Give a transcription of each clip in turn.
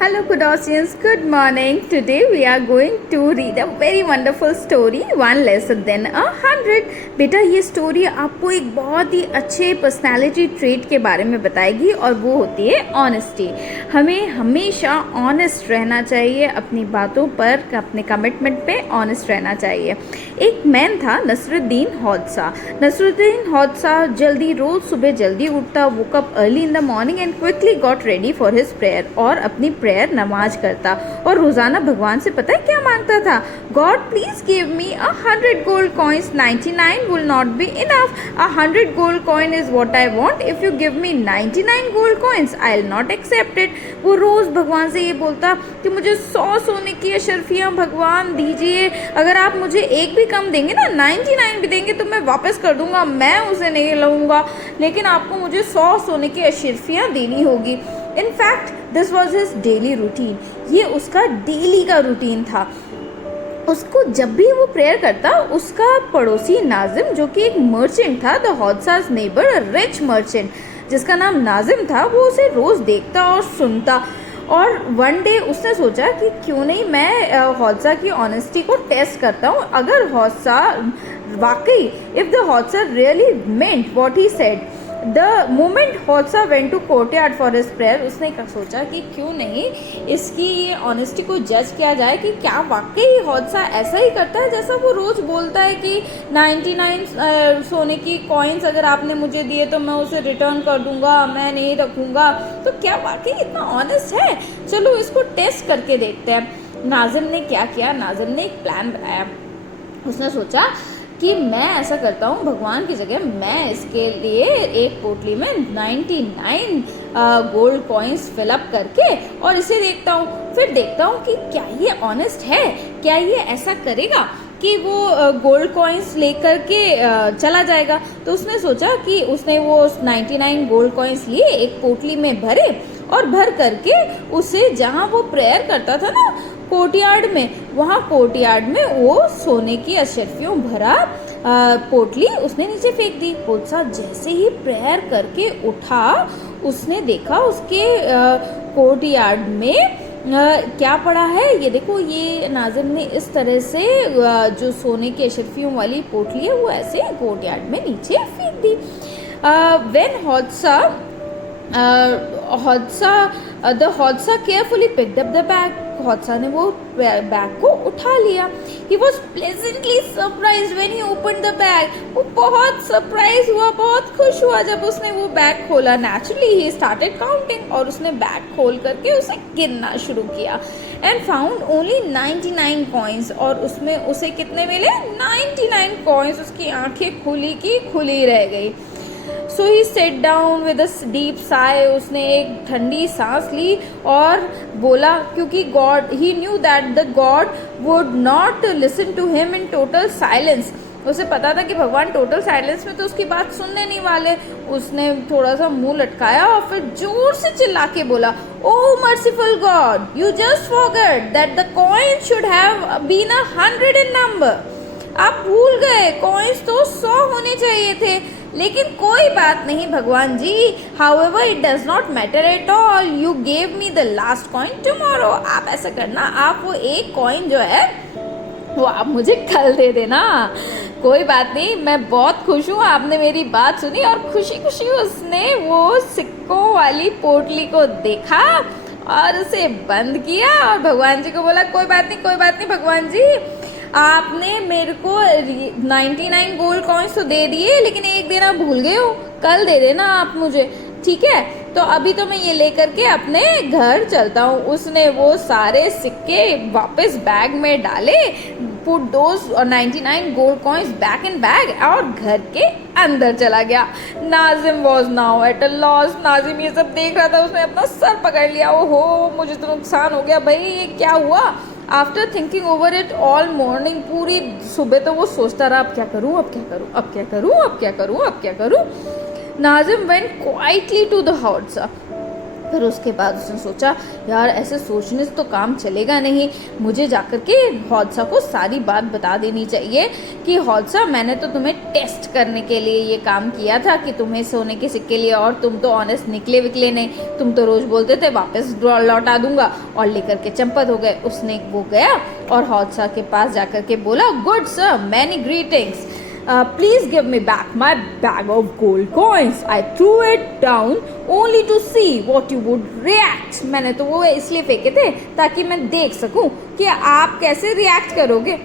Hello, Kudosians. Good morning. Today we are going to read a very wonderful story, One Lesson Than 100. बेटा ये story आपको एक बहुत ही अच्छे पर्सनालिटी ट्रेट के बारे में बताएगी और वो होती है ऑनेस्टी। हमें हमेशा ऑनेस्ट रहना चाहिए, अपनी बातों पर, अपने कमिटमेंट पे ऑनेस्ट रहना चाहिए। एक मैन था नसरुद्दीन हौदसा। नसरुद्दीन हौदसा रोज़ सुबह जल्दी उठता, woke up early in the morning and quickly got ready for his prayer, और अपनी प्रेयर नमाज करता और रोज़ाना भगवान से पता है क्या मांगता था? God please give me 100 gold coins, 99 will not be enough, 100 gold coin is what I want, if you give me 99 gold coins I will not accept it. वो रोज़ भगवान से ये बोलता कि मुझे 100 सोने की अशरफियाँ भगवान दीजिए, अगर आप मुझे एक भी कम देंगे ना, 99 भी देंगे तो मैं वापस कर दूंगा, मैं उसे नहीं लूँगा, लेकिन आपको मुझे 100 सोने की अशरफियाँ देनी होगी। In fact this was his daily routine. ये उसका डेली का रूटीन था। उसको जब भी वो प्रेयर करता, उसका पड़ोसी नाजिम, जो कि एक मर्चेंट था, द हौदसाज नेबर, रिच मर्चेंट जिसका नाम नाजिम था, वो उसे रोज़ देखता और सुनता। और वन डे उसने सोचा कि क्यों नहीं मैं हौदसा की ऑनेस्टी को टेस्ट करता हूँ। अगर हौदसा वाकई, if the Hodja really meant what he said, the moment Hodja went to courtyard for his prayer, उसने सोचा कि क्यों नहीं इसकी ये ऑनेस्टी को जज किया जाए कि क्या वाकई हौदसा ऐसा ही करता है जैसा वो रोज़ बोलता है कि 99 सोने की कॉइन्स अगर आपने मुझे दिए तो मैं उसे रिटर्न कर दूंगा, मैं नहीं रखूँगा। तो क्या वाकई इतना ऑनेस्ट है? चलो इसको टेस्ट करके देखते हैं। नाजिम ने क्या किया? नाजिम ने एक प्लान बनाया। उसने सोचा कि मैं ऐसा करता हूँ, भगवान की जगह मैं इसके लिए एक पोटली में 99 गोल्ड कॉइन्स फिलअप करके और इसे देखता हूँ, फिर देखता हूँ कि क्या ये ऑनेस्ट है, क्या ये ऐसा करेगा कि वो गोल्ड कॉइन्स लेकर के चला जाएगा। तो उसने सोचा कि उसने वो 99 गोल्ड कॉइन्स लिए, एक पोटली में भरे और भर करके उसे जहाँ वो प्रेयर करता था ना कोर्टयार्ड में, वहाँ कोर्टयार्ड में वो सोने की अशरफियों भरा पोटली उसने नीचे फेंक दी। हौदसा जैसे ही प्रेयर करके उठा, उसने देखा उसके कोर्टयार्ड में क्या पड़ा है। ये देखो, ये नाजिम ने इस तरह से जो सोने की अशरफियों वाली पोटली है वो ऐसे कोर्टयार्ड में नीचे फेंक दी। When the Hodja carefully picked up the bag, Hodja ने वो बैग को उठा लिया। He was pleasantly surprised when he opened the bag. वो बहुत सरप्राइज हुआ, बहुत खुश हुआ जब उसने वो बैग खोला। Naturally he started counting, और उसने बैग खोल करके उसे गिनना शुरू किया and found only 99 coins, और उसमें उसे कितने मिले? 99 coins। उसकी आंखें खुली की खुली रह गई। So he sat down with a deep sigh, उसने एक ठंडी सांस ली और बोला, क्योंकि God, he knew that the God would not listen to him in total silence। उसे पता था कि भगवान टोटल साइलेंस में तो उसकी बात सुनने नहीं वाले। उसने थोड़ा सा मुंह लटकाया और फिर जोर से चिल्ला के बोला, Oh merciful God, you just forgot that the coin should have been 100 in number। आप भूल गए, कॉइन्स तो 100 होने चाहिए थे। लेकिन कोई बात नहीं भगवान जी, however it does not matter at all, you gave me the last coin tomorrow। आप ऐसा करना, आप वो एक कॉइन जो है वो आप मुझे कल दे देना। कोई बात नहीं, मैं बहुत खुश हूँ, आपने मेरी बात सुनी। और खुशी खुशी उसने वो सिक्कों वाली पोटली को देखा और उसे बंद किया और भगवान जी को बोला, कोई बात नहीं, कोई बात नहीं भगवान जी, आपने मेरे को 99 गोल्ड कॉइन्स तो दे दिए, लेकिन एक देना भूल गए हो, कल दे देना आप मुझे, ठीक है? तो अभी तो मैं ये लेकर के अपने घर चलता हूँ। उसने वो सारे सिक्के वापस बैग में डाले, put those 99 gold coins back in bag, और घर के अंदर चला गया। Nazim was now at a loss. Nazim ये सब देख रहा था, उसने अपना सर पकड़ लिया। ओहो, मुझे तो नुकसान हो गया भाई, ये क्या हुआ? After thinking over it all morning, पूरी सुबह तो वो सोचता रहा, अब क्या करूँ, अब क्या करूँ, अब क्या करूँ, अब क्या करूँ, अब क्या करूँ। Nazim went quietly to the Hodja. फिर उसके बाद उसने सोचा यार ऐसे सोचने से तो काम चलेगा नहीं, मुझे जाकर के हौसा को सारी बात बता देनी चाहिए कि हौसा मैंने तो तुम्हें टेस्ट करने के लिए ये काम किया था कि तुम्हें सोने के सिक्के लिए, और तुम तो ऑनेस्ट निकले विकले नहीं, तुम तो रोज़ बोलते थे वापस लौटा दूंगा और लेकर के चंपत हो गए। उसने वो गया और हौसा के पास जाकर के बोला good sir many greetings, please give me back my bag of gold coins. I threw it down only to see what you would react. मैंने तो वो इसलिए फेंके थे ताकि मैं देख सकूं कि आप कैसे रिएक्ट करोगे।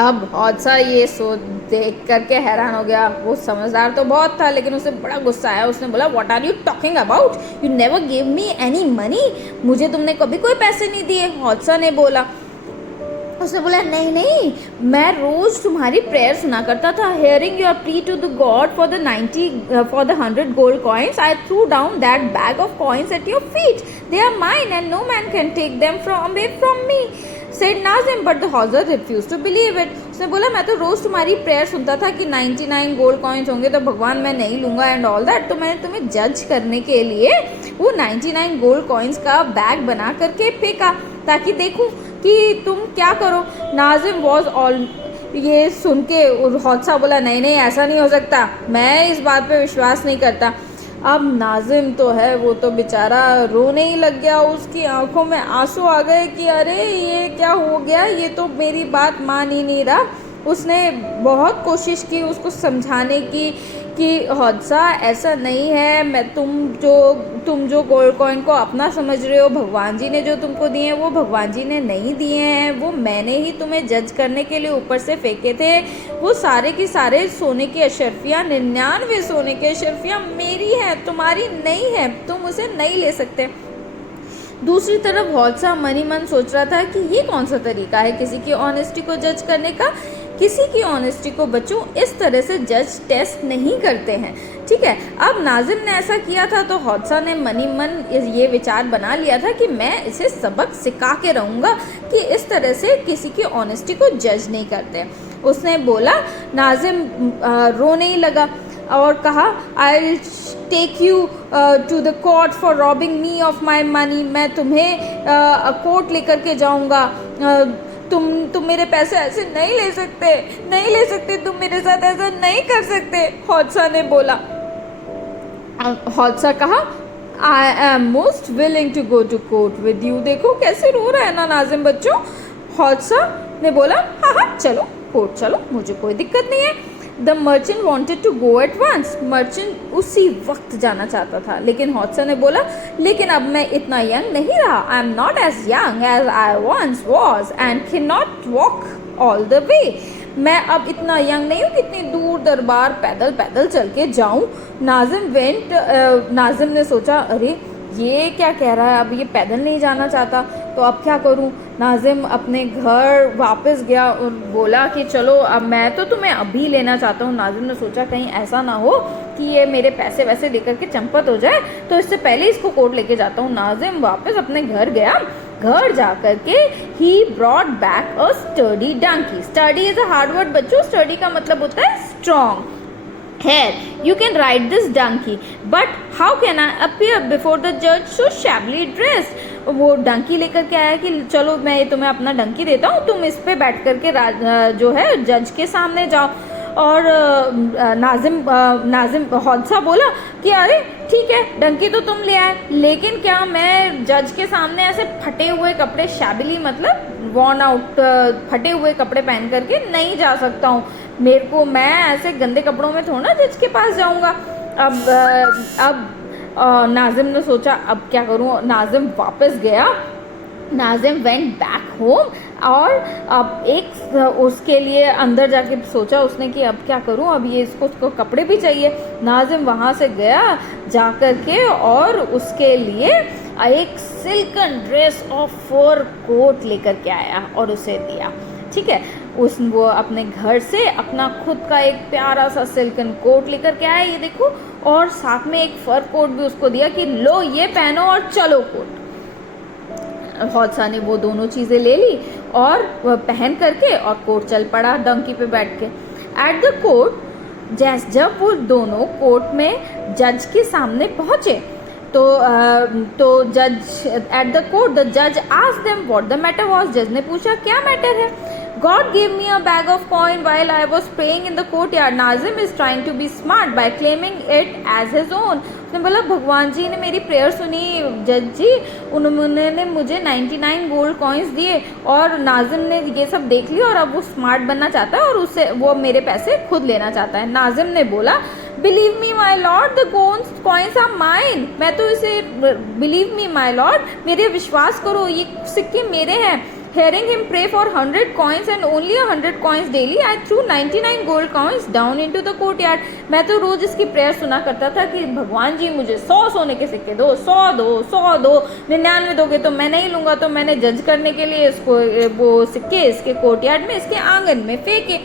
अब हौसा ये देख करके हैरान हो गया। वो समझदार तो बहुत था लेकिन उसे बड़ा गुस्सा आया। उसने बोला what are you talking about, you never give me any money, मुझे तुमने कभी कोई पैसे नहीं दिए। हौसा ने बोला, उसने बोला नहीं नहीं, मैं रोज तुम्हारी प्रेयर सुना करता था। Hearing your pray to the God for the 100 gold coins I threw down that bag of coins at your feet, they are mine and no man can take them away from me, said Nazim, but the Hausa refused to believe it. उसने बोला मैं तो रोज तुम्हारी prayer सुनता था कि 99 gold coins होंगे तो भगवान मैं नहीं लूंगा एंड ऑल दैट, तो मैंने तुम्हें जज करने के लिए वो 99 गोल्ड कॉइन्स का बैग बना करके फेंका ताकि देखूं कि तुम क्या करो। नाजिम वॉज ऑल, ये सुन के हौसा बोला नहीं नहीं ऐसा नहीं हो सकता, मैं इस बात पे विश्वास नहीं करता। अब नाजिम तो है वो तो बेचारा रोने ही लग गया, उसकी आंखों में आंसू आ गए कि अरे ये क्या हो गया, ये तो मेरी बात मान ही नहीं रहा। उसने बहुत कोशिश की उसको समझाने की कि हौसा ऐसा नहीं है, मैं तुम जो गोल्ड कॉइन को अपना समझ रहे हो, भगवान जी ने जो तुमको दिए हैं वो भगवान जी ने नहीं दिए हैं, वो मैंने ही तुम्हें जज करने के लिए ऊपर से फेंके थे। वो सारे की सारे सोने की अशरफियाँ 99 सोने की अशरफियाँ मेरी हैं, तुम्हारी नहीं है, तुम उसे नहीं ले सकते। दूसरी तरफ हौसा मनी मन सोच रहा था कि ये कौन सा तरीका है किसी की ऑनेस्टी को जज करने का। किसी की ऑनेस्टी को बच्चों इस तरह से जज टेस्ट नहीं करते हैं, ठीक है। अब नाजिम ने ऐसा किया था तो हौसा ने मनी मन ये विचार बना लिया था कि मैं इसे सबक सिखा के रहूँगा कि इस तरह से किसी की ऑनेस्टी को जज नहीं करते। उसने बोला, नाजिम रोने ही लगा और कहा I will take you to the court for robbing me of my money, मैं तुम्हें कोर्ट लेकर के जाऊँगा, तुम मेरे पैसे ऐसे नहीं ले सकते, तुम मेरे साथ ऐसा नहीं कर सकते। हौसा ने बोला, हौसा कहा I am most willing to go to court with you. देखो कैसे रो रहा है ना नाजिम बच्चों। हौसा ने बोला हाँ चलो कोर्ट चलो, मुझे कोई दिक्कत नहीं है। The merchant wanted to go at once, merchant उसी वक्त जाना चाहता था लेकिन हौसा ने बोला लेकिन अब मैं इतना यंग नहीं रहा, I am not as young as I once was and can not walk all the way, मैं अब इतना यंग नहीं हूँ कितनी दूर दरबार पैदल पैदल चल के जाऊँ। नाजिम ने सोचा अरे ये क्या कह रहा है, अब ये पैदल नहीं जाना चाहता तो अब क्या करूं। नाजिम अपने घर वापस गया और बोला कि चलो अब मैं तो तुम्हें अभी लेना चाहता हूँ। नाजिम ने सोचा कहीं ऐसा ना हो कि ये मेरे पैसे वैसे लेकर के चंपत हो जाए, तो इससे पहले इसको कोर्ट लेके जाता हूँ। नाजिम वापस अपने घर गया। घर जा कर के he brought back a sturdy donkey. Sturdy is a hard word बच्चों, स्टडी का मतलब होता है strong. Here, you can ride this donkey, but how can I appear before the judge so shabbily dressed? वो डंकी लेकर के आया कि चलो मैं तुम्हें अपना डंकी देता हूँ, तुम इस पे बैठ करके जो है जज के सामने जाओ। और नाजिम हौसा बोला कि अरे ठीक है डंकी तो तुम ले आए, लेकिन क्या मैं जज के सामने ऐसे फटे हुए कपड़े, शैबिली मतलब वॉर्न आउट फटे हुए कपड़े पहन करके नहीं जा सकता हूँ। मैं ऐसे गंदे कपड़ों में थोड़ा जज के पास जाऊँगा। अब नाजिम ने सोचा अब क्या करूँ। नाजिम वापस गया। नाजिम वेंट बैक होम और अब उसके लिए अंदर जाके सोचा उसने कि अब क्या करूं, अब ये उसको कपड़े भी चाहिए। नाजिम वहाँ से गया जा कर के और उसके लिए एक सिल्कन ड्रेस और फर कोट लेकर के आया और उसे दिया, ठीक है। वो अपने घर से अपना खुद का एक प्यारा सा सिल्कन कोट लेकर के आया, ये देखो, और साथ में एक फर कोट भी उसको दिया कि लो ये पहनो और चलो कोर्ट। हौसा ने वो दोनों चीज़ें ले ली और वह पहन करके और कोर्ट चल पड़ा डंकी पे बैठ के। एट द कोर्ट जब वो दोनों कोर्ट में जज के सामने पहुँचे तो जज एट द कोर्ट द जज asked them what the matter was. जज ने पूछा क्या मैटर है। God gave me a bag of coin while I was praying in the courtyard. Nazim is trying to be smart by claiming it as his own. उसने बोला भगवान जी ने मेरी प्रेयर सुनी जज जी, उन्होंने मुझे 99 गोल्ड कॉइन्स दिए और नाजिम ने ये सब देख लिया और अब वो स्मार्ट बनना चाहता है और उससे वो मेरे पैसे खुद लेना चाहता है। नाजिम ने बोला believe me my lord the coins are mine. मैं तो इसे बिलीव मी माई लॉर्ड, मेरे विश्वास करो ये सिक्के मेरे हैं। Hearing him pray for 100 coins and only 100 coins daily, I threw 99 gold coins down into the courtyard. मैं तो रोज इसकी प्रेयर सुना करता था कि भगवान जी मुझे 100 सोने के सिक्के दो, 100 दो, 100 दो, 99 दोगे तो मैं नहीं लूँगा। तो मैंने जज करने के लिए इसको वो सिक्के इसके कोर्टयार्ड में, इसके आंगन में फेंके।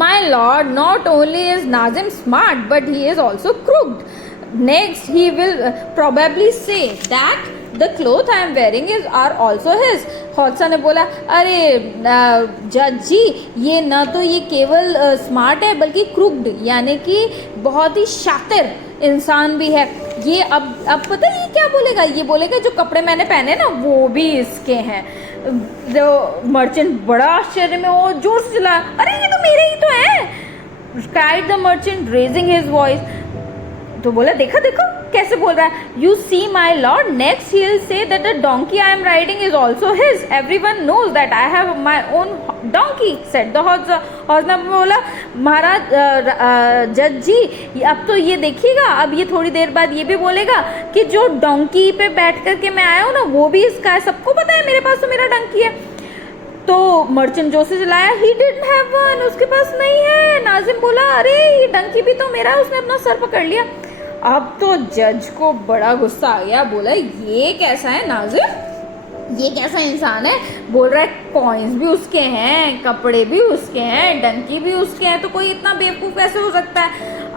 My lord, not only is Nazim smart, but he is also crooked. Next, he will probably say that the cloth I am wearing are also his. Hausa ने बोला अरे जज जी ये ना तो ये केवल स्मार्ट है बल्कि क्रूक्ड यानी कि बहुत ही शातिर इंसान भी है। ये अब पता है ये क्या बोलेगा, ये बोलेगा जो कपड़े मैंने पहने ना वो भी इसके हैं। जो मर्चेंट बड़ा आश्चर्य में और जोर से चिल्लाया अरे ये तो मेरे ही तो है। cried the merchant raising his voice। तो बोला देखो देखो कैसे बोल रहा है। You see my lord, next he will say that the donkey I am riding is also his. Everyone knows that I have my own donkey said the Hausa. बोला महाराज जज जी अब तो ये देखिएगा, अब ये थोड़ी देर बाद ये भी बोलेगा कि जो डोंकी पे बैठ करके मैं आया हूँ ना वो भी इसका है। सबको पता है मेरे पास तो मेरा डोंकी है। तो मर्चेंट जो से चलाया ही डिडंट हैव वन, उसके पास नहीं है। नाजिम बोला अरे ये डंकी भी तो मेरा है, उसने अपना सर पकड़ लिया। अब तो जज को बड़ा गुस्सा आ गया, बोला ये कैसा है नाजिम, ये कैसा इंसान है, बोल रहा है कॉइन्स भी उसके हैं, कपड़े भी उसके हैं, डंकी भी उसके हैं, तो कोई इतना बेवकूफ़ कैसे हो सकता है।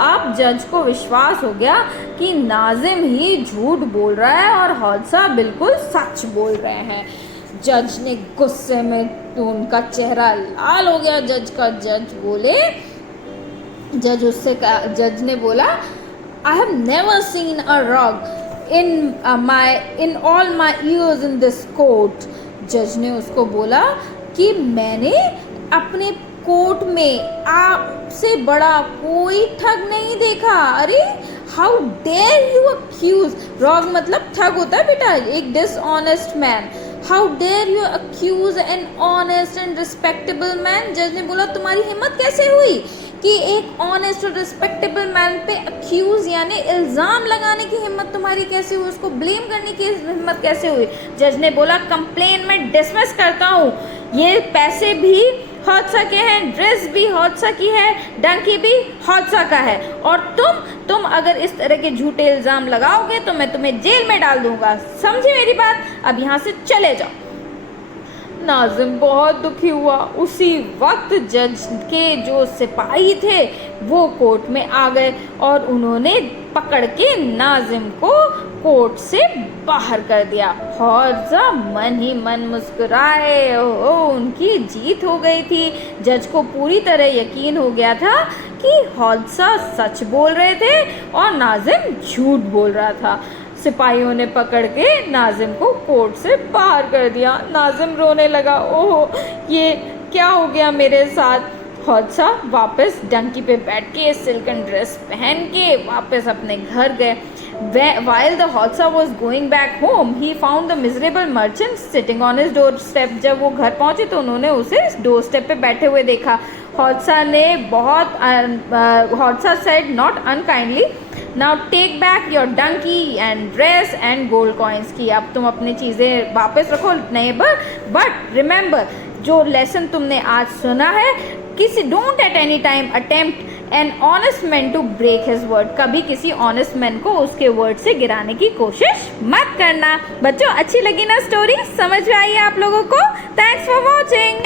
अब जज को विश्वास हो गया कि नाजिम ही झूठ बोल रहा है और हौसा बिल्कुल सच बोल रहे हैं। जज ने गुस्से में उनका चेहरा लाल हो गया जज का। जज ने बोला I have never seen a rug in all my years in this court। जज ने उसको बोला कि मैंने अपने कोर्ट में आपसे बड़ा कोई ठग नहीं देखा। अरे how dare you accuse, rogue मतलब ठग होता है बेटा, एक dishonest man. How dare you accuse an honest and respectable man. जज ने बोला तुम्हारी हिम्मत कैसे हुई कि एक ऑनेस्ट और रिस्पेक्टेबल मैन पे अक्यूज यानी इल्ज़ाम लगाने की हिम्मत तुम्हारी कैसे हुई, उसको ब्लेम करने की हिम्मत कैसे हुई। जज ने बोला कंप्लेन में डिसमिस करता हूँ, ये पैसे भी हौसा के हैं, ड्रेस भी हौसा की है, डंकी भी हौसा का है, और तुम अगर इस तरह के झूठे इल्ज़ाम लगाओगे तो मैं तुम्हें जेल में डाल दूंगा। समझे मेरी बात, अब यहाँ से चले जाओ। नाजिम बहुत दुखी हुआ। उसी वक्त जज के जो सिपाही थे वो कोर्ट में आ गए और उन्होंने पकड़ के नाजिम को कोर्ट से बाहर कर दिया। हौसा मन ही मन मुस्कुराए, उनकी जीत हो गई थी। जज को पूरी तरह यकीन हो गया था कि हौसा सच बोल रहे थे और नाजिम झूठ बोल रहा था। सिपाहियों ने पकड़ के नाजिम को कोर्ट से बाहर कर दिया। नाजिम रोने लगा, ओह ये क्या हो गया मेरे साथ। हौसा वापस डंकी पे बैठ के सिल्कन ड्रेस पहन के वापस अपने घर गए। While the Hausa was going back home, he found the miserable merchant sitting on his doorstep। जब वो घर पहुंचे तो उन्होंने उसे डोर स्टेप पे बैठे हुए देखा। हौसा ने Hausa said not unkindly, now take back your donkey and dress and gold coins। की अब तुम अपनी चीज़ें वापस रखो नेबर, बट रिमेंबर जो लेसन तुमने आज सुना है, किसी don't at any time attempt an honest man to break his word. कभी किसी ऑनेस्ट मैन को उसके वर्ड से गिराने की कोशिश मत करना। बच्चों अच्छी लगी ना स्टोरी, समझ में आई आप लोगों को? Thanks for watching.